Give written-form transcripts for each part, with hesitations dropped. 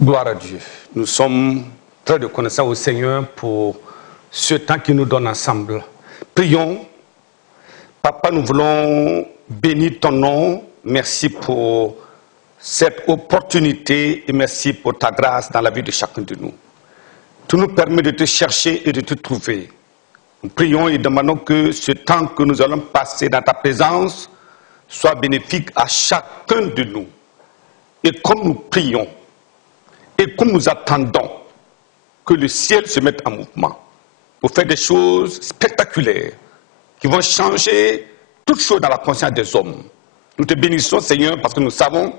Gloire à Dieu. Nous sommes très reconnaissants au Seigneur pour ce temps qu'il nous donne ensemble. Prions. Papa, nous voulons bénir ton nom. Merci pour cette opportunité et merci pour ta grâce dans la vie de chacun de nous. Tu nous permets de te chercher et de te trouver. Nous prions et demandons que ce temps que nous allons passer dans ta présence soit bénéfique à chacun de nous. Et comme nous prions, et comme nous attendons que le ciel se mette en mouvement pour faire des choses spectaculaires qui vont changer toutes choses dans la conscience des hommes. Nous te bénissons, Seigneur, parce que nous savons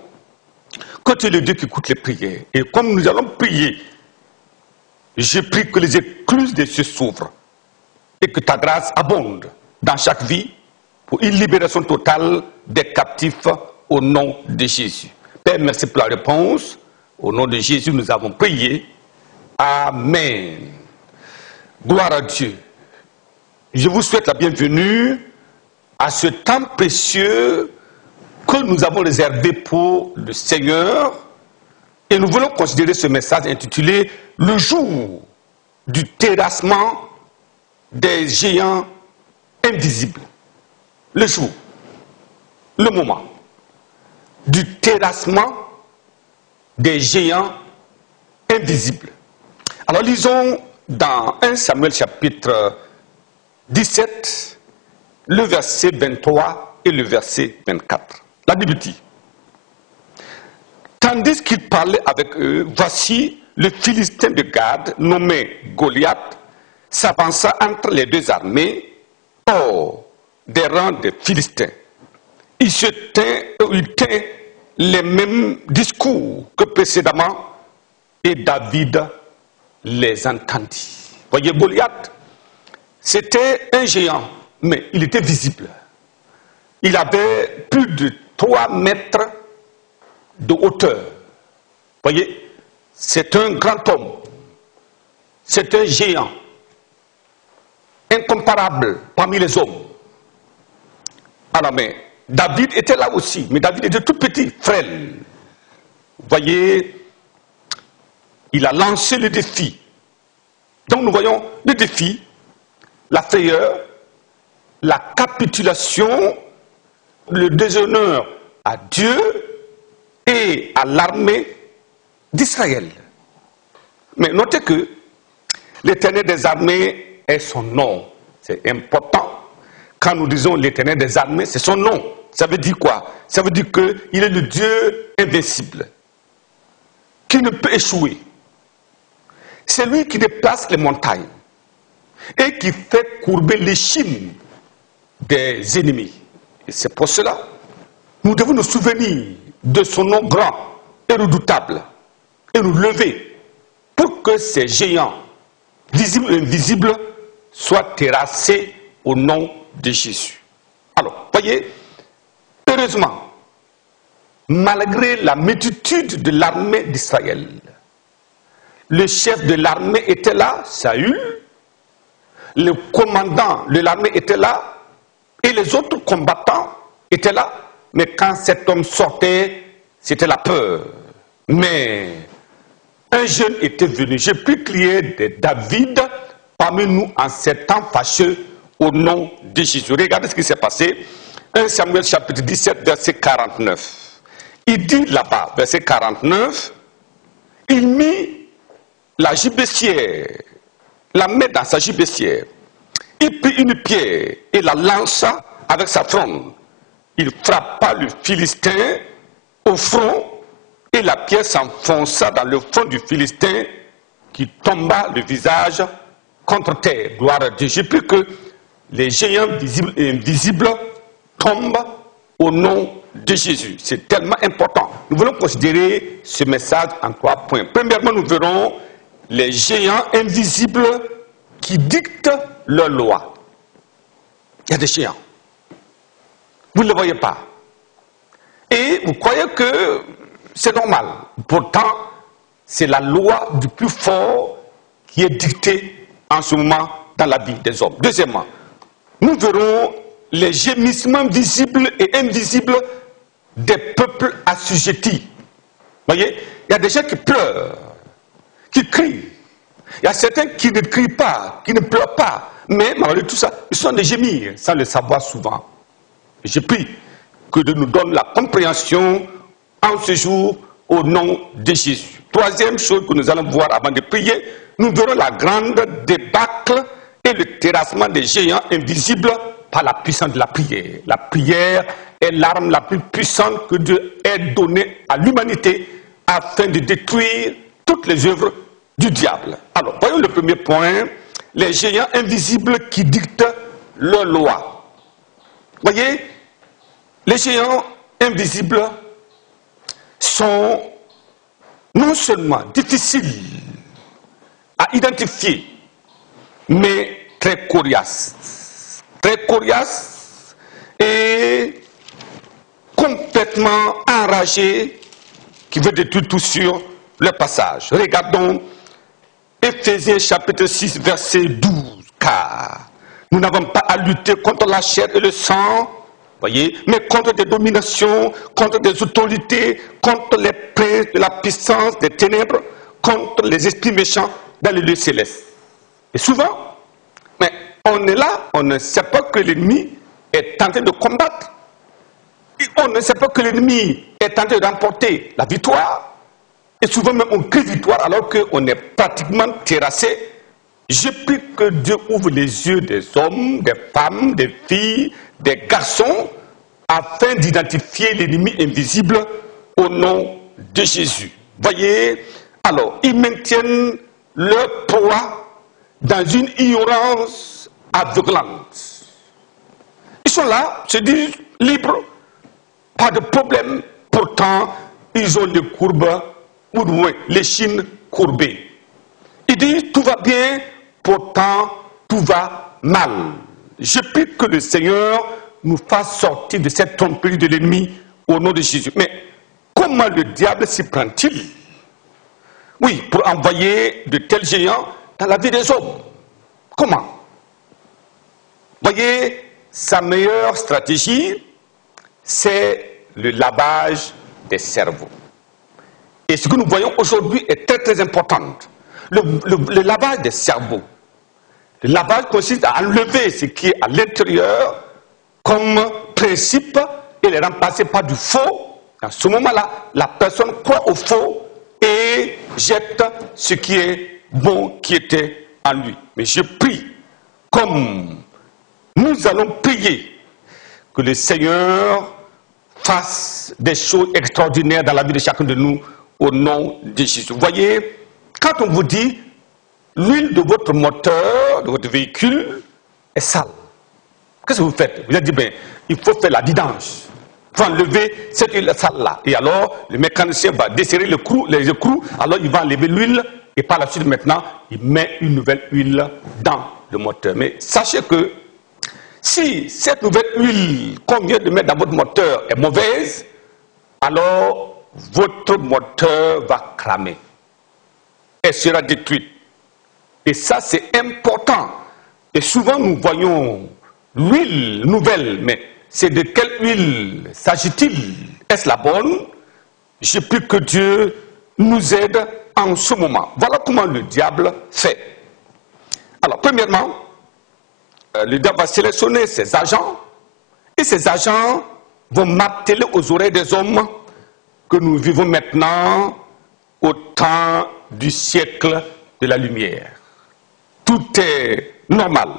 que tu es le Dieu qui écoute les prières. Et comme nous allons prier, je prie que les écluses des cieux s'ouvrent et que ta grâce abonde dans chaque vie pour une libération totale des captifs au nom de Jésus. Père, merci pour la réponse. Au nom de Jésus, nous avons prié. Amen. Gloire à Dieu. Je vous souhaite la bienvenue à ce temps précieux que nous avons réservé pour le Seigneur. Et nous voulons considérer ce message intitulé « Le jour du terrassement des géants invisibles ». Le jour, le moment du terrassement des géants invisibles. Alors lisons dans 1 Samuel chapitre 17, le verset 23 et le verset 24. La Bible dit: tandis qu'il parlait avec eux, voici le Philistin de Gad, nommé Goliath, s'avança entre les deux armées, hors des rangs des Philistins. Il tint les mêmes discours que précédemment, et David les entendit. Voyez, Goliath, c'était un géant, mais il était visible. Il avait plus de 3 mètres de hauteur. Voyez, c'est un grand homme. C'est un géant, incomparable parmi les hommes. Alors, mais David était là aussi, mais David était tout petit, frêle. Vous voyez, il a lancé le défi. Donc nous voyons le défi, la frayeur, la capitulation, le déshonneur à Dieu et à l'armée d'Israël. Mais notez que l'Éternel des armées est son nom. C'est important. Quand nous disons l'Éternel des armées, c'est son nom. Ça veut dire quoi? Ça veut dire qu'il est le Dieu invincible, qui ne peut échouer. C'est lui qui déplace les montagnes et qui fait courber l'échine des ennemis. Et c'est pour cela nous devons nous souvenir de son nom grand et redoutable et nous lever pour que ces géants, visibles et invisibles, soient terrassés au nom de Jésus. Alors, voyez, heureusement, malgré la multitude de l'armée d'Israël, le chef de l'armée était là, Saül, le commandant de l'armée était là, et les autres combattants étaient là. Mais quand cet homme sortait, c'était la peur. Mais un jeune était venu. Je prie qu'il y ait David parmi nous en ces temps fâcheux au nom de Jésus. Regardez ce qui s'est passé. 1 Samuel chapitre 17, verset 49. Il dit là-bas, verset 49, il mit la gibecière, la met dans sa gibecière. Il prit une pierre et la lança avec sa fronde. Il frappa le Philistin au front et la pierre s'enfonça dans le front du Philistin qui tomba le visage contre terre. Gloire à Dieu. J'ai pris que les géants visibles et invisibles tombent au nom de Jésus. C'est tellement important. Nous voulons considérer ce message en 3 points. Premièrement, nous verrons les géants invisibles qui dictent leurs lois. Il y a des géants. Vous ne les voyez pas. Et vous croyez que c'est normal. Pourtant, c'est la loi du plus fort qui est dictée en ce moment dans la vie des hommes. Deuxièmement, nous verrons les gémissements visibles et invisibles des peuples assujettis. Voyez, il y a des gens qui pleurent, qui crient. Il y a certains qui ne crient pas, qui ne pleurent pas. Mais malgré tout ça, ils sont des gémir, sans le savoir souvent. Je prie que Dieu nous donne la compréhension en ce jour au nom de Jésus. Troisième chose que nous allons voir avant de prier, nous verrons la grande débâcle et le terrassement des géants invisibles par la puissance de la prière. La prière est l'arme la plus puissante que Dieu ait donnée à l'humanité afin de détruire toutes les œuvres du diable. Alors, voyons le premier point, les géants invisibles qui dictent leurs lois. Voyez, les géants invisibles sont non seulement difficiles à identifier, mais très coriaces. Très coriaces et complètement enragés qui veulent détruire tout sur le passage. Regardons Éphésiens chapitre 6, verset 12. Car nous n'avons pas à lutter contre la chair et le sang, voyez, mais contre des dominations, contre des autorités, contre les princes de la puissance des ténèbres, contre les esprits méchants dans les lieux célestes. Et souvent, mais on est là, on ne sait pas que l'ennemi est en train de combattre. Et on ne sait pas que l'ennemi est en train de remporter la victoire. Et souvent même on crie victoire alors qu'on est pratiquement terrassé. Je prie que Dieu ouvre les yeux des hommes, des femmes, des filles, des garçons, afin d'identifier l'ennemi invisible au nom de Jésus. Voyez, alors, ils maintiennent leur proie dans une ignorance aveuglante. Ils sont là, se disent libres, pas de problème, pourtant, ils ont des courbes, ou du moins, les chines courbées. Ils disent tout va bien, pourtant tout va mal. Je prie que le Seigneur nous fasse sortir de cette tromperie de l'ennemi au nom de Jésus. Mais comment le diable s'y prend-il? Oui, pour envoyer de tels géants dans la vie des hommes. Comment? Voyez, sa meilleure stratégie, c'est le lavage des cerveaux. Et ce que nous voyons aujourd'hui est très très important. Le lavage des cerveaux. Le lavage consiste à enlever ce qui est à l'intérieur comme principe et le remplacer par du faux. À ce moment-là, la personne croit au faux et jette ce qui est bon qui était en lui. Mais je prie, comme nous allons prier, que le Seigneur fasse des choses extraordinaires dans la vie de chacun de nous au nom de Jésus. Vous voyez, quand on vous dit l'huile de votre moteur, de votre véhicule est sale, qu'est-ce que vous faites? Vous avez dit, ben, il faut faire la vidange. Il faut enlever cette huile sale-là. Et alors, le mécanicien va desserrer les écrous, alors il va enlever l'huile, et par la suite, maintenant, il met une nouvelle huile dans le moteur. Mais sachez que si cette nouvelle huile qu'on vient de mettre dans votre moteur est mauvaise, alors votre moteur va cramer. Elle sera détruite. Et ça, c'est important. Et souvent, nous voyons l'huile nouvelle, mais c'est de quelle huile s'agit-il? Est-ce la bonne? Je prie que Dieu nous aide en ce moment. Voilà comment le diable fait. Alors, premièrement, le diable va sélectionner ses agents, et ces agents vont marteler aux oreilles des hommes que nous vivons maintenant au temps du siècle de la lumière. Tout est normal.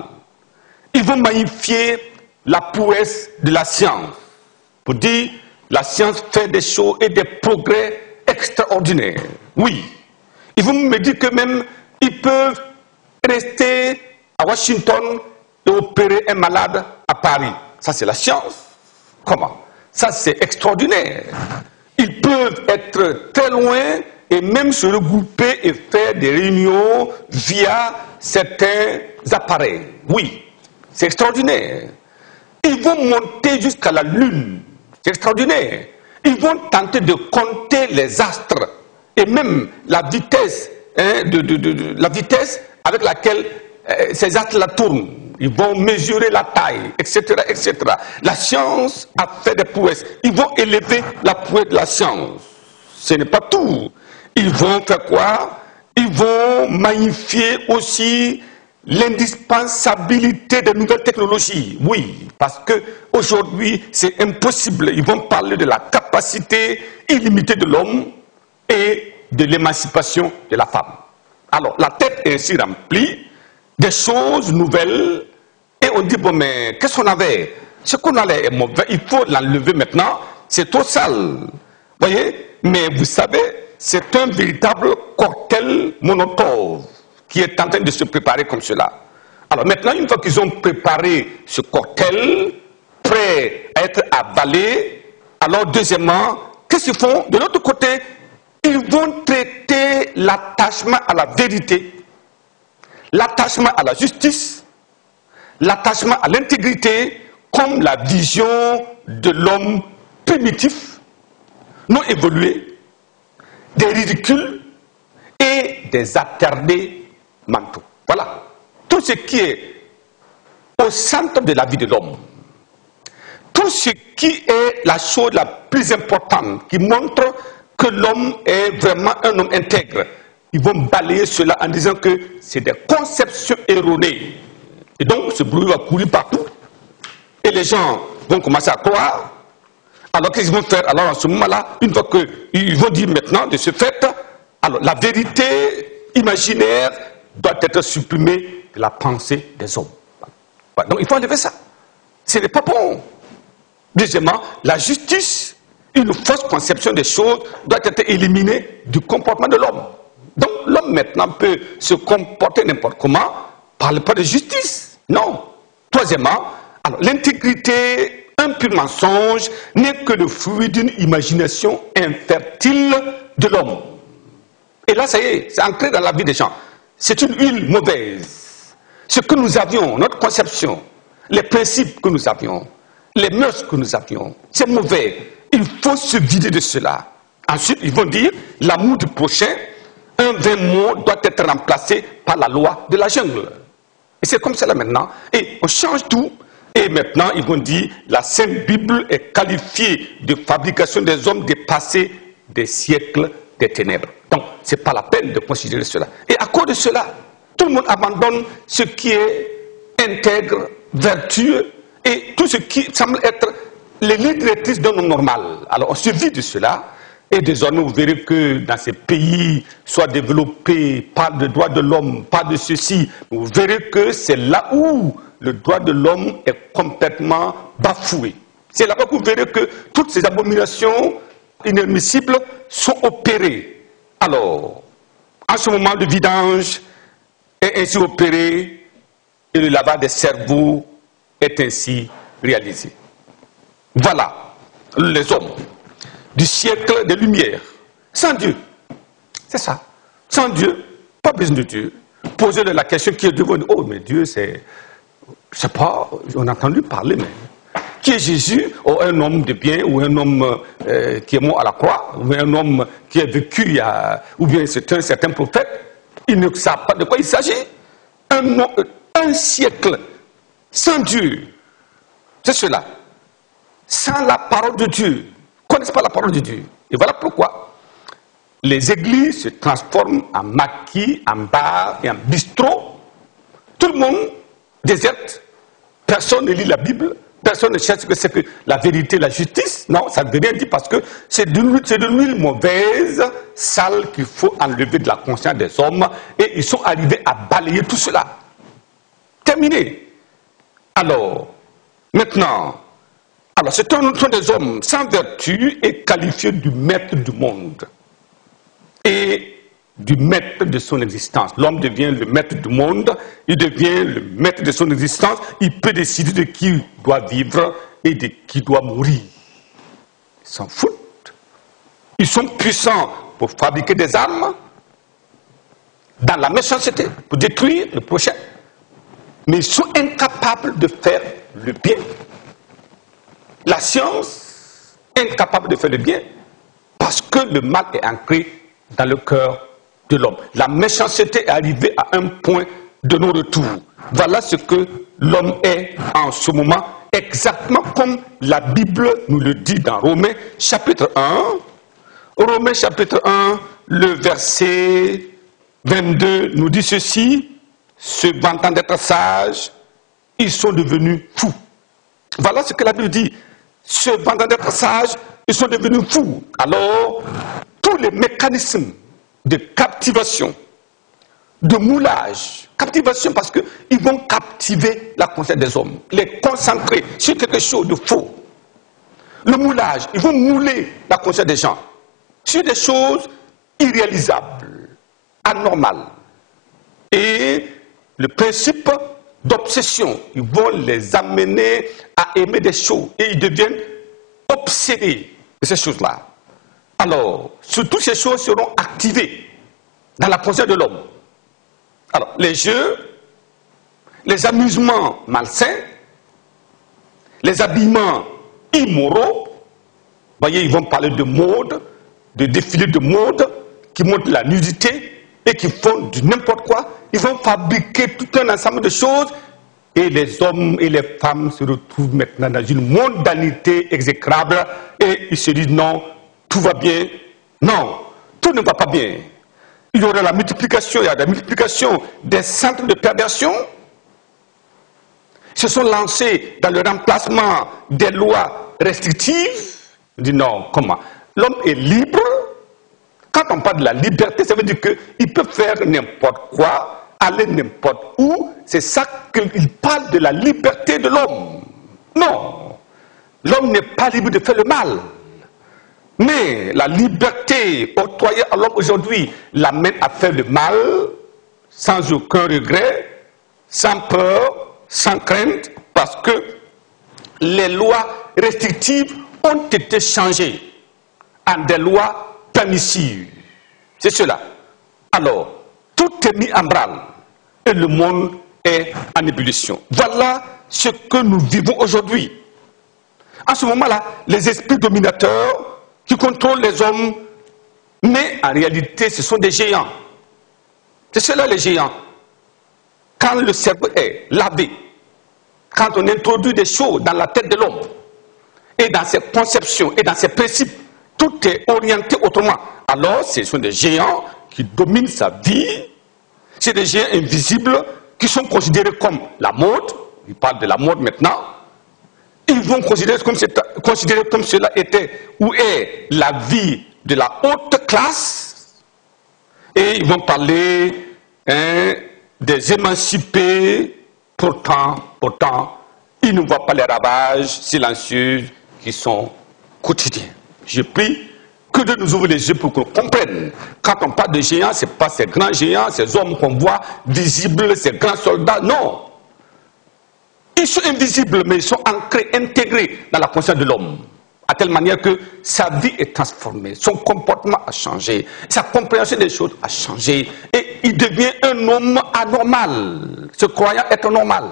Ils vont magnifier la prouesse de la science pour dire la science fait des choses et des progrès extraordinaires. Oui. Ils vont me dire que même ils peuvent rester à Washington et opérer un malade à Paris. Ça, c'est la science. Comment? Ça, c'est extraordinaire. Ils peuvent être très loin et même se regrouper et faire des réunions via certains appareils. Oui, c'est extraordinaire. Ils vont monter jusqu'à la Lune. C'est extraordinaire. Ils vont tenter de compter les astres et même la vitesse, la vitesse avec laquelle ces astres-là tournent. Ils vont mesurer la taille, etc., etc. La science a fait des prouesses. Ils vont élever la prouesse de la science. ce n'est pas tout. Ils vont faire quoi? Ils vont magnifier aussi l'indispensabilité des nouvelles technologies. Oui, parce qu'aujourd'hui, c'est impossible. Ils vont parler de la capacité illimitée de l'homme et de l'émancipation de la femme. Alors, la tête est ainsi remplie des choses nouvelles et on dit, bon, mais qu'est-ce qu'on avait? Ce qu'on allait est mauvais, il faut l'enlever maintenant, c'est trop sale. Voyez? Mais vous savez, c'est un véritable cocktail Molotov qui est en train de se préparer comme cela. Alors maintenant, une fois qu'ils ont préparé ce cocktail, prêt à être avalé, alors deuxièmement, qu'est-ce qu'ils font? De l'autre côté, ils vont traiter l'attachement à la vérité, l'attachement à la justice, l'attachement à l'intégrité comme la vision de l'homme primitif, non évolué, des ridicules et des attardés mentaux. Voilà. Tout ce qui est au centre de la vie de l'homme. Tout ce qui est la chose la plus importante, qui montre que l'homme est vraiment un homme intègre. Ils vont balayer cela en disant que c'est des conceptions erronées. Et donc, ce bruit va courir partout. Et les gens vont commencer à croire. Alors, qu'est-ce qu'ils vont faire? Alors, en ce moment-là, une fois qu'ils vont dire maintenant, de ce fait, alors la vérité imaginaire doit être supprimée de la pensée des hommes. Donc, il faut enlever ça. Ce n'est pas bon. Deuxièmement, la justice, une fausse conception des choses, doit être éliminée du comportement de l'homme. Donc, l'homme maintenant peut se comporter n'importe comment, parle pas de justice. Non. Troisièmement, alors l'intégrité, un pur mensonge, n'est que le fruit d'une imagination infertile de l'homme. Et là, ça y est, c'est ancré dans la vie des gens. C'est une huile mauvaise. Ce que nous avions, notre conception, les principes que nous avions, les mœurs que nous avions, c'est mauvais. Il faut se vider de cela. Ensuite, ils vont dire, l'amour du prochain, un vain mot doit être remplacé par la loi de la jungle. Et c'est comme cela maintenant. Et on change tout. Et maintenant, ils vont dire, la Sainte Bible est qualifiée de fabrication des hommes dépassés des siècles des ténèbres. Donc, ce n'est pas la peine de considérer cela. Et à cause de cela, tout le monde abandonne ce qui est intègre, vertueux, et tout ce qui semble être les lignes directrices d'un homme normal. Alors, on se vide de cela. Et désormais, vous verrez que dans ces pays, soit développés, pas de droits de l'homme, pas de ceci, vous verrez que c'est là où le droit de l'homme est complètement bafoué. C'est là-bas que vous verrez que toutes ces abominations inadmissibles sont opérées. Alors, en ce moment, le vidange est ainsi opéré et le lavage des cerveaux est ainsi réalisé. Voilà les hommes du siècle des Lumières, sans Dieu. C'est ça. Sans Dieu, pas besoin de Dieu. Posez-le la question qui est devant. Oh, mais Dieu, c'est... Je ne sais pas, on a entendu parler, mais... Qui est Jésus? Oh, un homme de bien, ou un homme qui est mort à la croix, ou un homme qui a vécu, ou bien c'est un certain prophète. Ils ne savent pas de quoi il s'agit. Un siècle sans Dieu. C'est cela. Sans la parole de Dieu. Ils ne connaissent pas la parole de Dieu. Et voilà pourquoi les églises se transforment en maquis, en bar et en bistrot. Tout le monde déserte. Personne ne lit la Bible. Personne ne cherche ce que c'est que la vérité, la justice. Non, ça ne veut rien dire parce que c'est de l'huile mauvaise, sale, qu'il faut enlever de la conscience des hommes. Et ils sont arrivés à balayer tout cela. Terminé. Alors, maintenant... Alors, c'est un des hommes sans vertu et qualifié du maître du monde et du maître de son existence. L'homme devient le maître du monde, il devient le maître de son existence, il peut décider de qui doit vivre et de qui doit mourir. Ils s'en foutent. Ils sont puissants pour fabriquer des armes dans la méchanceté, pour détruire le prochain, mais ils sont incapables de faire le bien. La science est incapable de faire le bien parce que le mal est ancré dans le cœur de l'homme. La méchanceté est arrivée à un point de non-retour. Voilà ce que l'homme est en ce moment, exactement comme la Bible nous le dit dans Romains chapitre 1, Romains chapitre 1, le verset 22 nous dit ceci, se vantant d'être sages, ils sont devenus fous. Voilà ce que la Bible dit, se vantant d'être sages, ils sont devenus fous. Alors, tous les mécanismes de captivation, de moulage, captivation parce qu'ils vont captiver la conscience des hommes, les concentrer sur quelque chose de faux. Le moulage, ils vont mouler la conscience des gens sur des choses irréalisables, anormales. Et le principe d'obsession, ils vont les amener à aimer des choses et ils deviennent obsédés de ces choses-là. Alors, toutes ces choses seront activées dans la conscience de l'homme. Alors, les jeux, les amusements malsains, les habillements immoraux, voyez, ils vont parler de mode, de défilés de mode, qui montrent la nudité et qui font du n'importe quoi. Ils vont fabriquer tout un ensemble de choses et les hommes et les femmes se retrouvent maintenant dans une mondanité exécrable et ils se disent non, tout va bien. Non, tout ne va pas bien. Il y aura la multiplication, il y a la multiplication des centres de perversion. Ils se sont lancés dans le remplacement des lois restrictives. On dit non, comment? L'homme est libre. Quand on parle de la liberté, ça veut dire qu'il peut faire n'importe quoi, aller n'importe où. C'est ça qu'il parle de la liberté de l'homme. Non, l'homme n'est pas libre de faire le mal. Mais la liberté octroyée à l'homme aujourd'hui l'amène à faire le mal sans aucun regret, sans peur, sans crainte, parce que les lois restrictives ont été changées en des lois permissives. C'est cela. Alors, tout est mis en branle et le monde est en ébullition. Voilà ce que nous vivons aujourd'hui. En ce moment-là, les esprits dominateurs qui contrôlent les hommes, mais en réalité, ce sont des géants. C'est cela les géants. Quand le cerveau est lavé, quand on introduit des choses dans la tête de l'homme, et dans ses conceptions, et dans ses principes, tout est orienté autrement. Alors, ce sont des géants qui dominent sa vie, c'est des géants invisibles qui sont considérés comme la mode, il parle de la mode maintenant, ils vont considérer comme cela était ou est la vie de la haute classe, et ils vont parler des émancipés, pourtant, ils ne voient pas les ravages silencieux qui sont quotidiens. Je prie que Dieu nous ouvre les yeux pour qu'on comprenne. Quand on parle de géants, ce n'est pas ces grands géants, ces hommes qu'on voit visibles, ces grands soldats, non. Ils sont invisibles, mais ils sont ancrés, intégrés dans la conscience de l'homme, à telle manière que sa vie est transformée, son comportement a changé, sa compréhension des choses a changé, et il devient un homme anormal, se croyant être normal,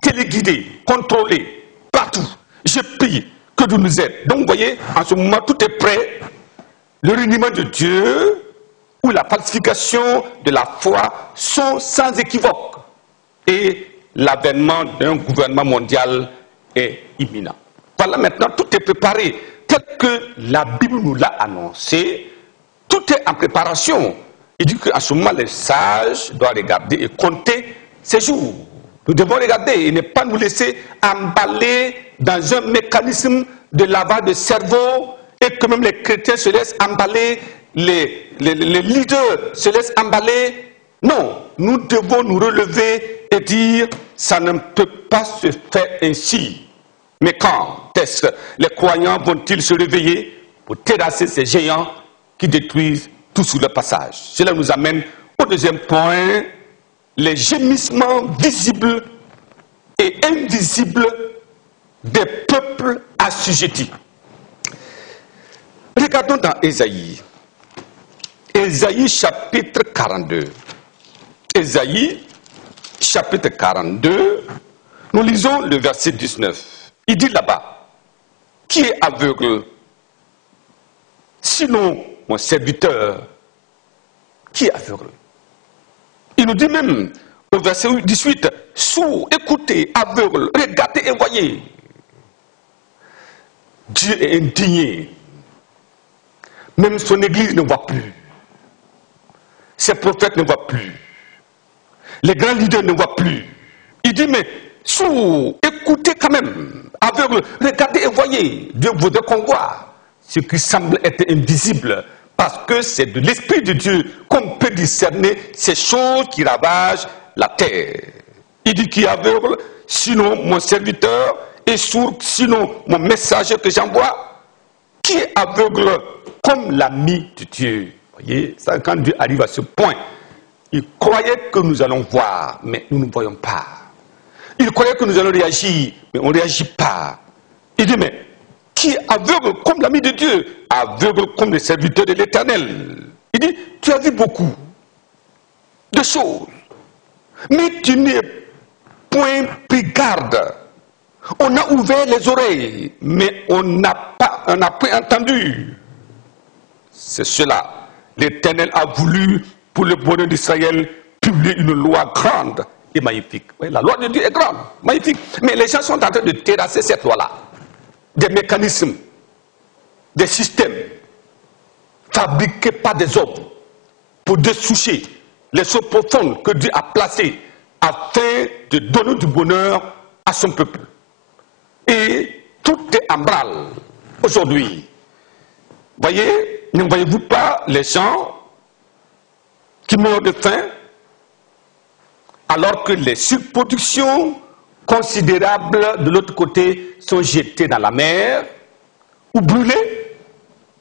téléguidé, contrôlé, partout. Je prie que Dieu nous aide. Donc vous voyez, en ce moment, tout est prêt. Le reniement de Dieu ou la falsification de la foi sont sans équivoque. Et l'avènement d'un gouvernement mondial est imminent. Voilà, maintenant, tout est préparé. Tel que la Bible nous l'a annoncé, tout est en préparation. Il dit qu'à ce moment, les sages doivent regarder et compter ces jours. Nous devons regarder et ne pas nous laisser emballer dans un mécanisme de lavage de cerveau et que même les chrétiens se laissent emballer, les leaders se laissent emballer. Non, nous devons nous relever et dire ça ne peut pas se faire ainsi. Mais quand est-ce les croyants vont-ils se réveiller pour terrasser ces géants qui détruisent tout sur le passage? Cela nous amène au deuxième point, les gémissements visibles et invisibles des peuples assujettis. Regardons dans Ésaïe. Ésaïe chapitre 42. Ésaïe chapitre 42, nous lisons le verset 19. Il dit là-bas, qui est aveugle? Sinon, mon serviteur, qui est aveugle? Il nous dit même au verset 18, sourd, écoutez, aveugle, regardez et voyez. Dieu est indigné Même son église ne voit plus. Ses prophètes ne voient plus. Les grands leaders ne voient plus. Il dit, mais sourds, écoutez quand même, aveugles, regardez et voyez. Dieu voudrait qu'on voit ce qui semble être invisible, parce que c'est de l'Esprit de Dieu qu'on peut discerner ces choses qui ravagent la terre. Il dit qu'il est aveugle, sinon mon serviteur, et sourd, sinon mon messager que j'envoie, qui est aveugle comme l'ami de Dieu. Vous voyez, ça, quand Dieu arrive à ce point, il croyait que nous allons voir, mais nous ne voyons pas. Il croyait que nous allons réagir, mais on ne réagit pas. Il dit, mais qui est aveugle comme l'ami de Dieu, aveugle comme le serviteur de l'Éternel. Il dit, tu as vu beaucoup de choses, mais tu n'es point pris garde. On a ouvert les oreilles, mais on n'a point entendu. C'est cela. L'Éternel a voulu, pour le bonheur d'Israël, publier une loi grande et magnifique. Oui, la loi de Dieu est grande, magnifique. Mais les gens sont en train de terrasser cette loi-là. Des mécanismes, des systèmes fabriqués par des hommes pour dessoucher les choses profondes que Dieu a placées afin de donner du bonheur à son peuple. Et tout est en branle aujourd'hui. Voyez, ne voyez-vous pas les gens qui meurent de faim alors que les surproductions considérables de l'autre côté sont jetées dans la mer ou brûlées?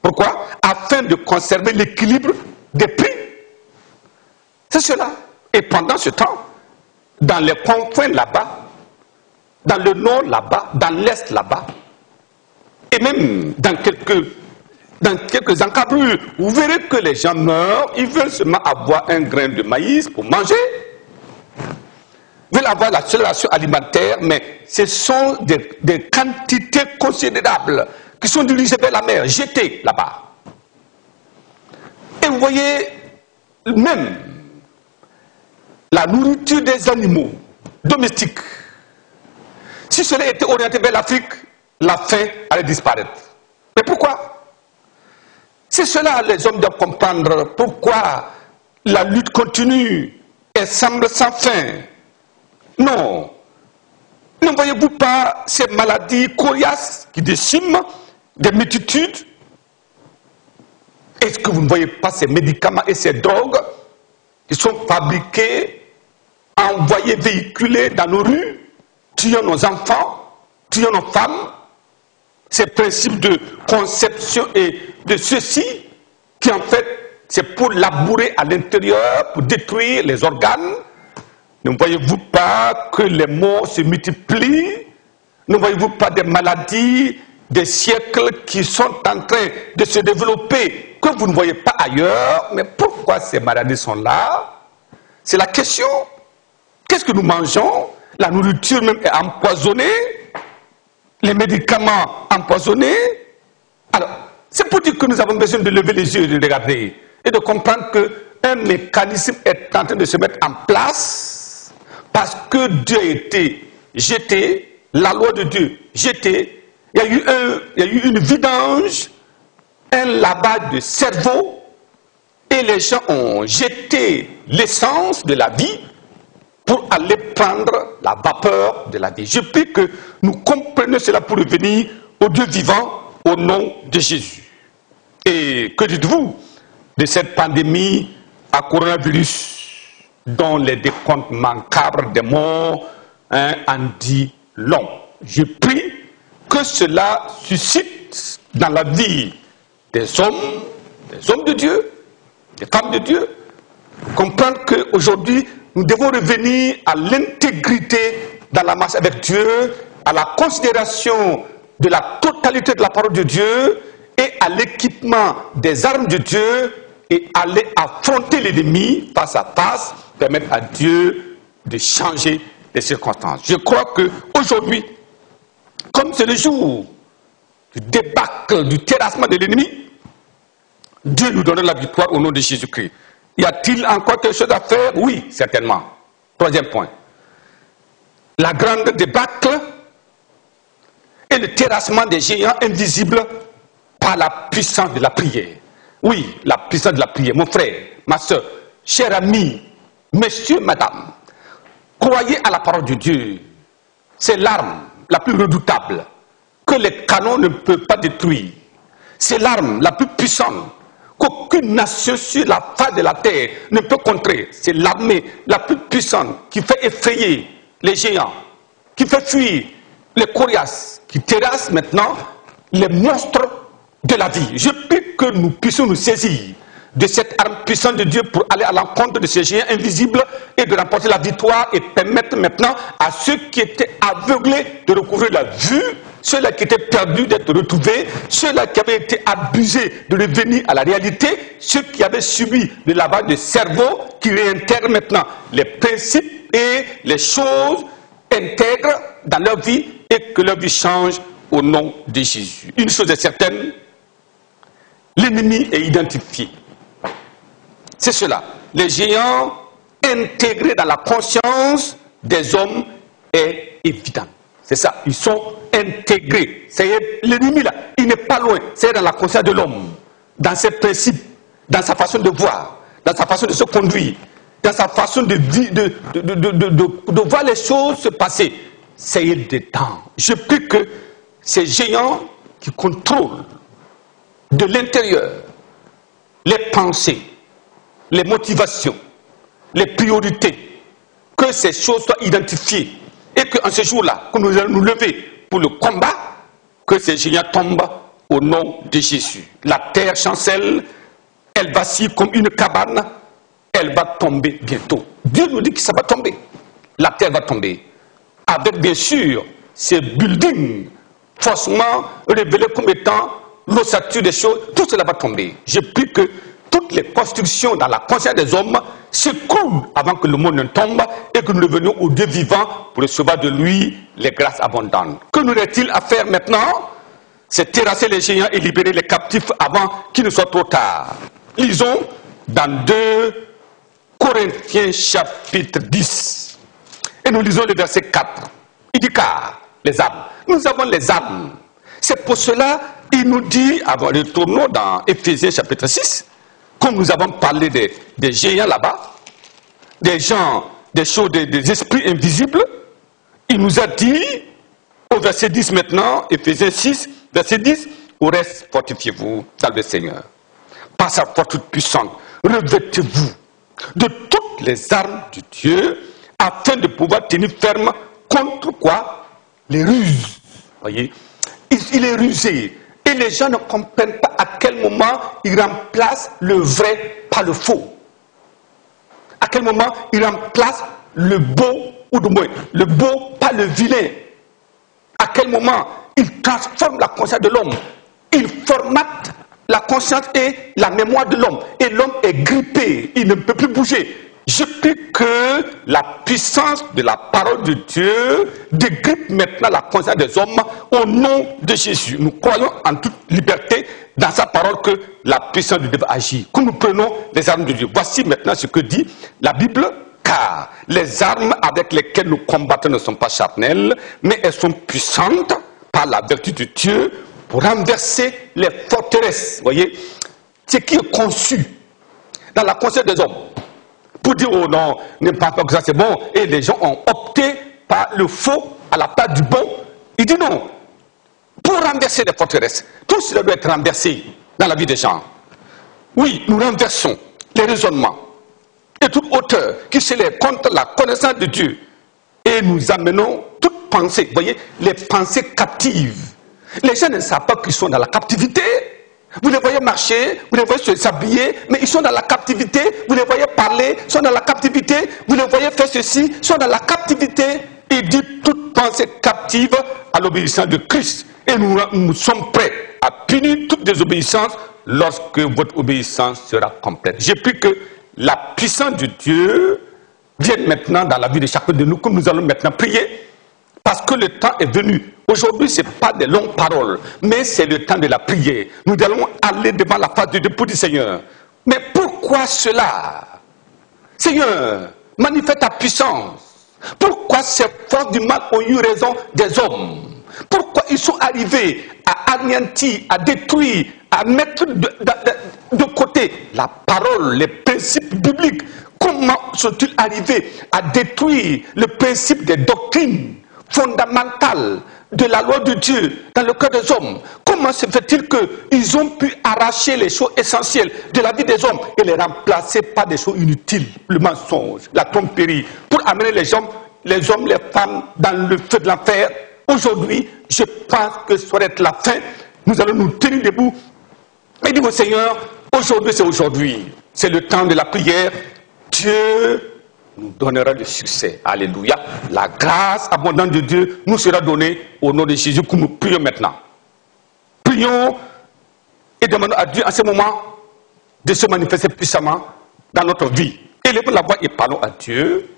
Pourquoi? Afin de conserver l'équilibre des prix. C'est cela. Et pendant ce temps, dans les confins là-bas, dans le nord là-bas, dans l'est là-bas, et même dans quelques encablures, vous verrez que les gens meurent, ils veulent seulement avoir un grain de maïs pour manger. Ils veulent avoir la seule ration alimentaire, mais ce sont des quantités considérables qui sont dirigées vers la mer, jetées là-bas. Et vous voyez, même la nourriture des animaux domestiques, si cela était orienté vers l'Afrique, la faim allait disparaître. Mais pourquoi? C'est cela, les hommes doivent comprendre pourquoi la lutte continue et semble sans fin. Non. Ne voyez-vous pas ces maladies coriaces qui déciment des multitudes? Est-ce que vous ne voyez pas ces médicaments et ces drogues qui sont fabriqués, envoyés, véhiculés dans nos rues, tuant nos enfants, tuant nos femmes? Ces principes de conception et de ceci, qui en fait, c'est pour labourer à l'intérieur, pour détruire les organes. Ne voyez-vous pas que les morts se multiplient? Ne voyez-vous pas des maladies, des siècles qui sont en train de se développer, que vous ne voyez pas ailleurs? Mais pourquoi ces maladies sont là? C'est la question. Qu'est-ce que nous mangeons? La nourriture même est empoisonnée. Les médicaments empoisonnés. Alors, c'est pour dire que nous avons besoin de lever les yeux et de regarder et de comprendre qu'un mécanisme est en train de se mettre en place parce que Dieu a été jeté, la loi de Dieu jetée. Il y a eu une vidange, un lavage de cerveau et les gens ont jeté l'essence de la vie pour aller prendre la vapeur de la vie. Je prie que nous comprenions cela pour revenir au Dieu vivant au nom de Jésus. Et que dites-vous de cette pandémie à coronavirus dont les décomptes macabres des morts en dit long? Je prie que cela suscite dans la vie des hommes de Dieu, des femmes de Dieu, comprendre qu'aujourd'hui, nous devons revenir à l'intégrité dans la marche avec Dieu, à la considération de la totalité de la parole de Dieu et à l'équipement des armes de Dieu et aller affronter l'ennemi face à face, permettre à Dieu de changer les circonstances. Je crois qu'aujourd'hui, comme c'est le jour du débâcle, du terrassement de l'ennemi, Dieu nous donne la victoire au nom de Jésus-Christ. Y a-t-il encore quelque chose à faire? Oui, certainement. Troisième point. La grande débâcle et le terrassement des géants invisibles par la puissance de la prière. Oui, la puissance de la prière. Mon frère, ma soeur, cher ami, monsieur, madame, croyez à la parole de Dieu. C'est l'arme la plus redoutable que les canons ne peuvent pas détruire. C'est l'arme la plus puissante qu'aucune nation sur la face de la terre ne peut contrer. C'est l'armée la plus puissante qui fait effrayer les géants, qui fait fuir les coriaces, qui terrassent maintenant les monstres de la vie. Je prie que nous puissions nous saisir de cette arme puissante de Dieu pour aller à l'encontre de ces géants invisibles et de remporter la victoire et permettre maintenant à ceux qui étaient aveuglés de recouvrir la vue, ceux-là qui étaient perdus d'être retrouvés, ceux-là qui avaient été abusés de revenir à la réalité, ceux qui avaient subi le lavage de cerveau, qui réintègrent maintenant les principes et les choses intègrent dans leur vie et que leur vie change au nom de Jésus. Une chose est certaine, l'ennemi est identifié. C'est cela. Les géants intégrés dans la conscience des hommes est évident. C'est ça. Ils sont intégrés. C'est l'ennemi là. Il n'est pas loin. C'est dans la conscience de l'homme, dans ses principes, dans sa façon de voir, dans sa façon de se conduire, dans sa façon de voir les choses se passer. C'est dedans. Je prie que ces géants qui contrôlent de l'intérieur les pensées, les motivations, les priorités, que ces choses soient identifiées et qu'en ce jour-là, que nous allons nous lever pour le combat, que ces géants tombent au nom de Jésus. La terre chancelle, elle vacille comme une cabane, elle va tomber bientôt. Dieu nous dit que ça va tomber. La terre va tomber. Avec bien sûr ces buildings faussement révélés comme étant l'ossature des choses, tout cela va tomber. Je prie que toutes les constructions dans la conscience des hommes s'écroulent avant que le monde ne tombe et que nous devenions au Dieu vivant pour recevoir de lui les grâces abondantes. Que nous reste-t-il à faire maintenant? C'est terrasser les géants et libérer les captifs avant qu'il ne soit trop tard. Lisons dans 2 Corinthiens chapitre 10. Et nous lisons le verset 4. Il dit car les armes. Nous avons les armes. C'est pour cela il nous dit, avant le tournoi dans Éphésiens chapitre 6, comme nous avons parlé des géants là-bas, des gens, des choses, des esprits invisibles, il nous a dit, au verset 10 maintenant, Éphésiens 6, verset 10, au reste, fortifiez-vous dans le Seigneur. Par sa force toute puissante, revêtez-vous de toutes les armes de Dieu, afin de pouvoir tenir ferme contre quoi? Les ruses. Voyez, il est rusé. Et les gens ne comprennent pas à quel moment ils remplacent le vrai par le faux. À quel moment ils remplacent le beau, ou du moins le beau par le vilain. À quel moment ils transforment la conscience de l'homme. Ils formatent la conscience et la mémoire de l'homme. Et l'homme est grippé, il ne peut plus bouger. Je prie que la puissance de la parole de Dieu dégrippe maintenant la conscience des hommes au nom de Jésus. Nous croyons en toute liberté dans sa parole que la puissance de Dieu va agir. Que nous prenons les armes de Dieu. Voici maintenant ce que dit la Bible. Car les armes avec lesquelles nous combattons ne sont pas charnelles, mais elles sont puissantes par la vertu de Dieu pour renverser les forteresses. Vous voyez, ce qui est conçu dans la conscience des hommes. Pour dire, oh non, n'aime pas que ça c'est bon, et les gens ont opté par le faux à la place du bon. Il dit non, pour renverser les forteresses, tout cela doit être renversé dans la vie des gens. Oui, nous renversons les raisonnements et toute hauteur qui s'élève contre la connaissance de Dieu. Et nous amenons toute pensée, vous voyez, les pensées captives. Les gens ne savent pas qu'ils sont dans la captivité. Vous les voyez marcher, vous les voyez s'habiller, mais ils sont dans la captivité. Vous les voyez parler, ils sont dans la captivité. Vous les voyez faire ceci, ils sont dans la captivité. Il dit toute pensée captive à l'obéissance de Christ. Et nous sommes prêts à punir toute désobéissance lorsque votre obéissance sera complète. J'ai pris que la puissance de Dieu vienne maintenant dans la vie de chacun de nous, comme nous allons maintenant prier. Parce que le temps est venu. Aujourd'hui, ce n'est pas des longues paroles, mais c'est le temps de la prière. Nous allons aller devant la face de Dieu pour dire, Seigneur, mais pourquoi cela? Seigneur, manifeste ta puissance. Pourquoi ces forces du mal ont eu raison des hommes? Pourquoi ils sont arrivés à anéantir, à détruire, à mettre de côté la parole, les principes bibliques. Comment sont-ils arrivés à détruire le principe des doctrines fondamentales de la loi de Dieu dans le cœur des hommes? Comment se fait-il qu'ils ont pu arracher les choses essentielles de la vie des hommes et les remplacer par des choses inutiles, le mensonge, la tromperie, pour amener les hommes, les femmes dans le feu de l'enfer? Aujourd'hui, je pense que ça va être la fin. Nous allons nous tenir debout et dire au Seigneur, aujourd'hui c'est aujourd'hui. C'est le temps de la prière. Dieu nous donnera le succès. Alléluia. La grâce abondante de Dieu nous sera donnée au nom de Jésus que nous prions maintenant. Prions et demandons à Dieu en ce moment de se manifester puissamment dans notre vie. Élevons la voix et parlons à Dieu.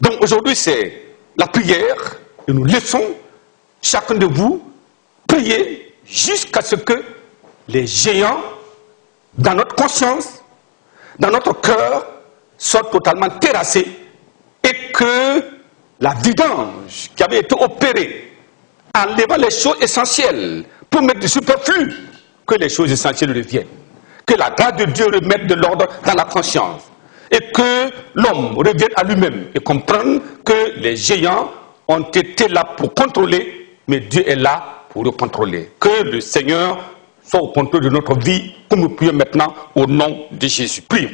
Donc aujourd'hui c'est la prière et nous laissons chacun de vous prier jusqu'à ce que les géants dans notre conscience, dans notre cœur, soient totalement terrassés et que la vidange qui avait été opérée en levant les choses essentielles pour mettre du superflu, que les choses essentielles reviennent. Que la grâce de Dieu remette de l'ordre dans la conscience et que l'homme revienne à lui-même et comprenne que les géants ont été là pour contrôler, mais Dieu est là pour le contrôler. Que le Seigneur soit au contrôle de notre vie, comme nous prions maintenant au nom de Jésus. Prions.